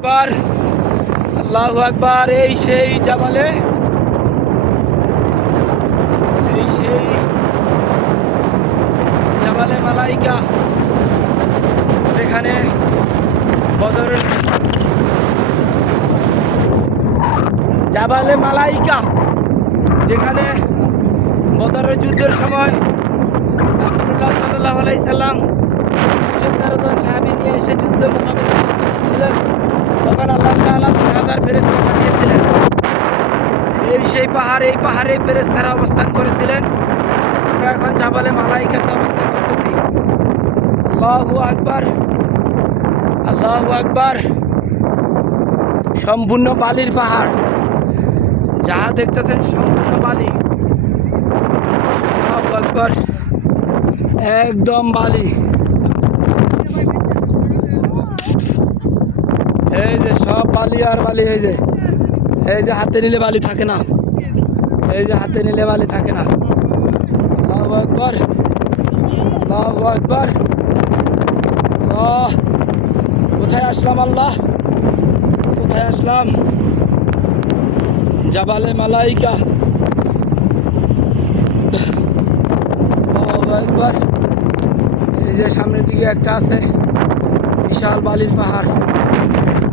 আকবার আল্লাহ আকবার, এই সেই জাবালে এই সেই জাবালে মালাইকা, যেখানে বদরের জাবালে মালাইকা, যেখানে বদরের যুদ্ধের সময় রাসূলুল্লাহ সাল্লাল্লাহু আলাইহি সাল্লাম একশো সাহাবি নিয়ে এসে যুদ্ধ মোকাবিলা করতে যাচ্ছিলেন। তখন আল্লাহ তাআলা তিন হাজার ফেরেস্তা পাঠিয়েছিলেন। এই সেই পাহাড়, এই পাহাড়ে ফেরেস্তারা অবস্থান করেছিলেন। আমরা এখন জাবালে মালাইকাতে অবস্থান করতেছি। আল্লাহু আকবার আল্লাহু আকবার। সম্পূর্ণ বালির পাহাড়। যাহা দেখতেছেন সম্পূর্ণ বালি। আল্লাহু আকবার, একদম বালি। এই যে সব বালি আর বালি, এই যে এই যে হাতে নিলে বালি থাকে না। এই যে হাতে নিলে বালি থাকে না। আল্লাহু আকবার, আল্লাহু আল্লাহ, কোথায় আসলাম আল্লাহ? কোথায় আসলাম? জাবালে মালাইকা। একবার এই যে সামনের দিকে একটা আছে, বিশাল বালির পাহাড়।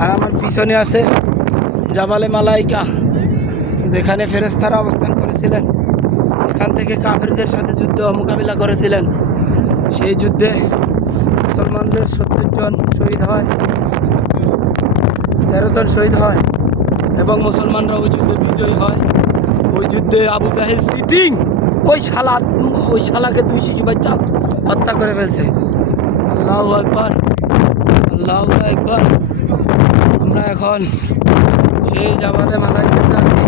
আর আমার পিছনে আছে জাবালে মালাইকা, যেখানে ফেরেস্তারা অবস্থান করেছিলেন। এখান থেকে কাফেরদের সাথে যুদ্ধ মোকাবিলা করেছিলেন। সেই যুদ্ধে মুসলমানদের সত্তর জন শহীদ হয়, তেরো জন শহীদ হয় এবং মুসলমানরা ওই যুদ্ধে বিজয়ী হয়। ওই যুদ্ধে আবু জাহেদ সিটিং ওই শালা, ওই শালাকে দুই শিশু বাচ্চা হত্যা করে ফেলছে। আল্লাহ একবার আল্লাহ একবার আমরা এখন সেই জাবালে মালাই খেতে আছি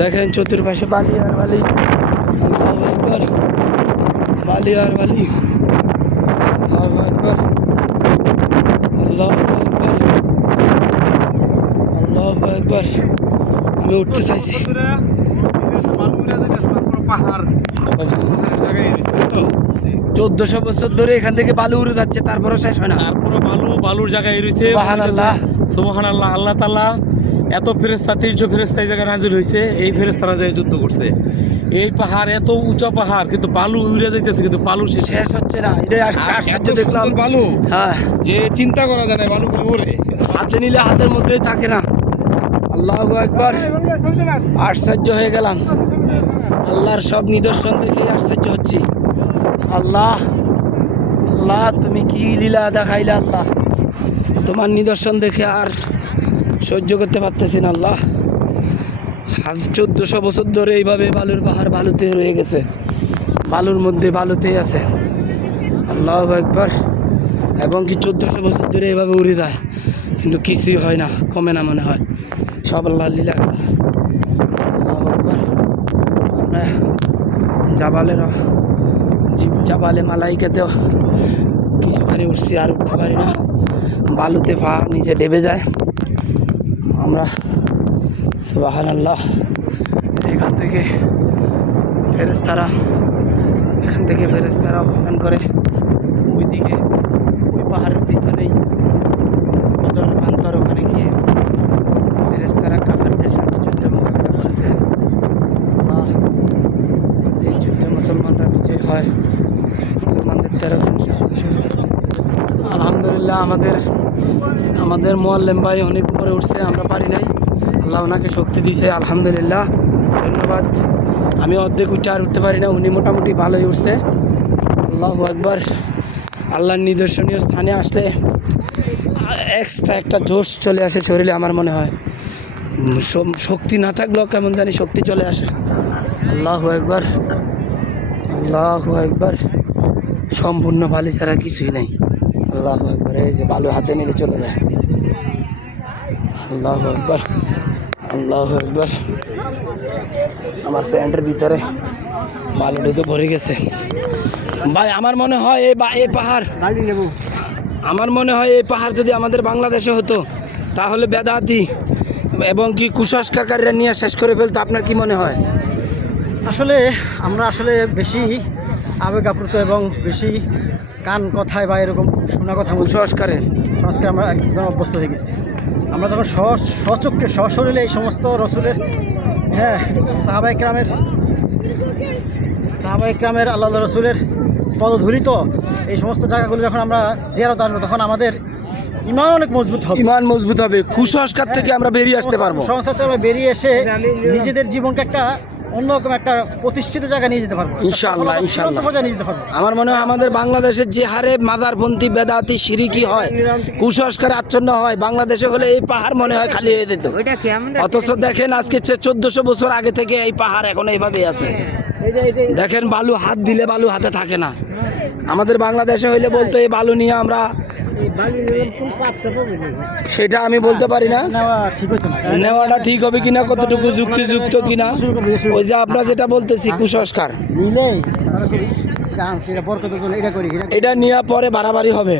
দেখেন চতুর্পাশে বালি আর বালি। আল্লাহ একবার বালি আর বালি। আল্লাহ একবার আল্লাহ একবার আল্লাহ একবার আমি উঠতে চাইছি। চোদ্দশো বছর ধরে এখান থেকে বালু উড়ে যাচ্ছে তারপরও শেষ হয় না। তারপরে বালু বালুর জায়গায় রয়েছে সুবহানাল্লাহ। সুবাহান আল্লাহ আল্লাহ তালা এত ফেরেস্তা তিনশো ফেরেস্তা এই জায়গায় নাজিল হয়েছে এই ফেরেস্তারা যায় যুদ্ধ করছে। এই পাহাড় এত উঁচা পাহাড় কিন্তু বালু উড়ে যাইতেছে কিন্তু বালু শেষ হচ্ছে না এটা দেখলাম। বালু হ্যাঁ। যে চিন্তা করা যায় না বালু করে ওরে হাতে নিলে হাতের মধ্যেই থাকে না। আল্লাহ একবার আশ্চর্য হয়ে গেলাম। আল্লাহর সব নিদর্শন দেখে আশ্চর্য হচ্ছি। আল্লাহ আল্লাহ, তুমি কি লীলা দেখাইলে আল্লাহ? তোমার নিদর্শন দেখে আর সহ্য করতে পারতেছি না আল্লাহ। আজ চোদ্দশো বছর ধরে এইভাবে বালুর পাহাড় বালুতে রয়ে গেছে। বালুর মধ্যে বালুতেই আছে। আল্লাহ একবার এবং কি চোদ্দশো বছর ধরে এভাবে উড়ে যায়। কিন্তু কিছুই হয় না, কমে না মনে হয়। সব আল্লাহ লীলা। আল্লাহু আকবার। আমরা জাবালের জাবালে মালাইকাতেও কিছুখানি উঠছি আর উঠতে পারি না। বালুতে পা নিচে ডেবে যায়। আমরা সুবাহান আল্লাহ এখান থেকে ফেরেস্তারা এখান থেকে ফেরেস্তারা অবস্থান করে। ওইদিকে, ওই পাহাড়ের পিছনেই বদর প্রান্তর ওখানে গিয়ে ফেরেস্তারা কাফেরদের সাথে যুদ্ধ মোকাবিলা করেছে আল্লাহ এই যুদ্ধে মুসলমানরা বিজয় হয় মুসলমানদের তেরো জন শহীদ হয়। আলহামদুলিল্লাহ আমাদের আমাদের মোয়াল্লেম ভাই অনেক উপরে উঠছে, আমরা পারি নাই। আল্লাহ ওনাকে শক্তি দিয়েছে আলহামদুলিল্লাহ। ধন্যবাদ। আমি অর্ধেক উঠে আর উঠতে পারি না, উনি মোটামুটি ভালোই উঠছে। আল্লাহ একবার আল্লাহর নিদর্শনীয় স্থানে আসলে এক্সট্রা একটা জোশ চলে আসে শরীরে, আমার মনে হয়। শক্তি না থাকলেও কেমন জানি শক্তি চলে আসে। আল্লাহ একবার আল্লাহ একবার সম্পূর্ণ বালি ছাড়া কিছুই নেই। আল্লাহ একবার এই যে বালু হাতে নিলে চলে যায়। আল্লাহ একবার আল্লাহ একবার আমার প্যান্টের ভিতরে বালু ঢুকে ভরে গেছে। ভাই, আমার মনে হয় এই বা- এই পাহাড়, আমার মনে হয় এই পাহাড় যদি আমাদের বাংলাদেশে হতো, তাহলে বেদাতি এবং কি কুসংস্কারকারীরা নিয়ে শেষ করে ফেলতো, আপনার কি মনে হয়? আসলে আমরা আসলে বেশি আবেগ আপ্লুত এবং বেশি কান কথায় বা এরকম শোনা কথা কুসংস্কারের কুসংস্কার। আমরা একদম অভ্যস্ত হয়ে গেছি। আমরা যখন সচক্ষে সশরীরে এই সমস্ত রসুলের হ্যাঁ সাহাবাই গ্রামের সাহাবাই গ্রামের আল্লাহ রসুলের পদধূলিত এই সমস্ত জায়গাগুলো যখন আমরা জিয়ারত আসব তখন আমাদের ইমান অনেক মজবুত হবে। ইমান মজবুত হবে। কুসংস্কার থেকে আমরা বেরিয়ে আসতে পারব। সংস্কার থেকে আমরা বেরিয়ে এসে নিজেদের জীবনকে একটা অন্যরকম একটা প্রতিষ্ঠিত জায়গায় নিয়ে যেতে পারব। ইনশাআল্লাহ, ইনশাল্লাহ ইনশাআল্লাহ। নিয়ে যেতে পারব। আমার মনে হয় আমাদের বাংলাদেশের যে হারে মাদারপন্থী বেদাতি সিরিকি হয় কুসংস্কার আচ্ছন্ন হয় বাংলাদেশে হলে এই পাহাড় মনে হয় খালি হয়ে যেত। অথচ দেখেন আজকে চোদ্দশো বছর আগে থেকে এই পাহাড় এখন এইভাবেই আছে। দেখেন বালু হাত দিলে বালু হাতে থাকে না। আমাদের বাংলাদেশে হইলে বলতো এই বালু নিয়ে আমরা সেটা আমি বলতে পারি না। নেওয়াটা ঠিক হবে কিনা, কতটুকু যুক্তিযুক্ত কিনা, ওই যে আমরা যেটা বলতেছি কুসংস্কার। এটা নেওয়া পরে বাড়াবাড়ি হবে।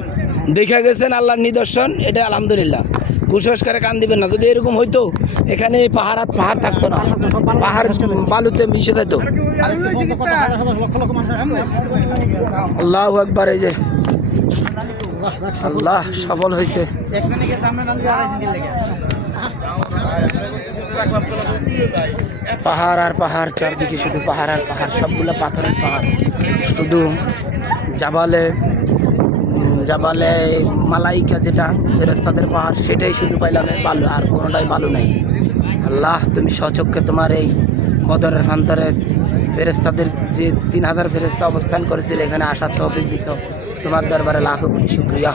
দেখে গেছেন আল্লাহর নিদর্শন, এটা আলহামদুলিল্লাহ। কুসংস্কারে কান দিবেন না। যদি এরকম হইতো, এখানে পাহাড় পাহাড় থাকতো না। পাহাড় বালুতে মিশে যেত। আল্লাহ একবার এই যে। আল্লাহ সফল হয়েছে পাহাড় আর পাহাড়, চারদিকে শুধু পাহাড় আর পাহাড়, সবগুলো পাথরের পাহাড়। শুধু জাবালে জাবালে মালাইকা যেটা ফেরেস্তাদের পাহাড়, সেটাই শুধু পাইলাম বালু, আর কোনোটাই বালু নেই। আল্লাহ, তুমি সচক্ষে তোমার এই বদরের প্রান্তরে ফেরেস্তাদের যে তিন হাজার ফেরেস্তা অবস্থান করেছিল, এখানে আসার তৌফিক দিছ। তোমার দরবারে লাখো শুক্রিয়া।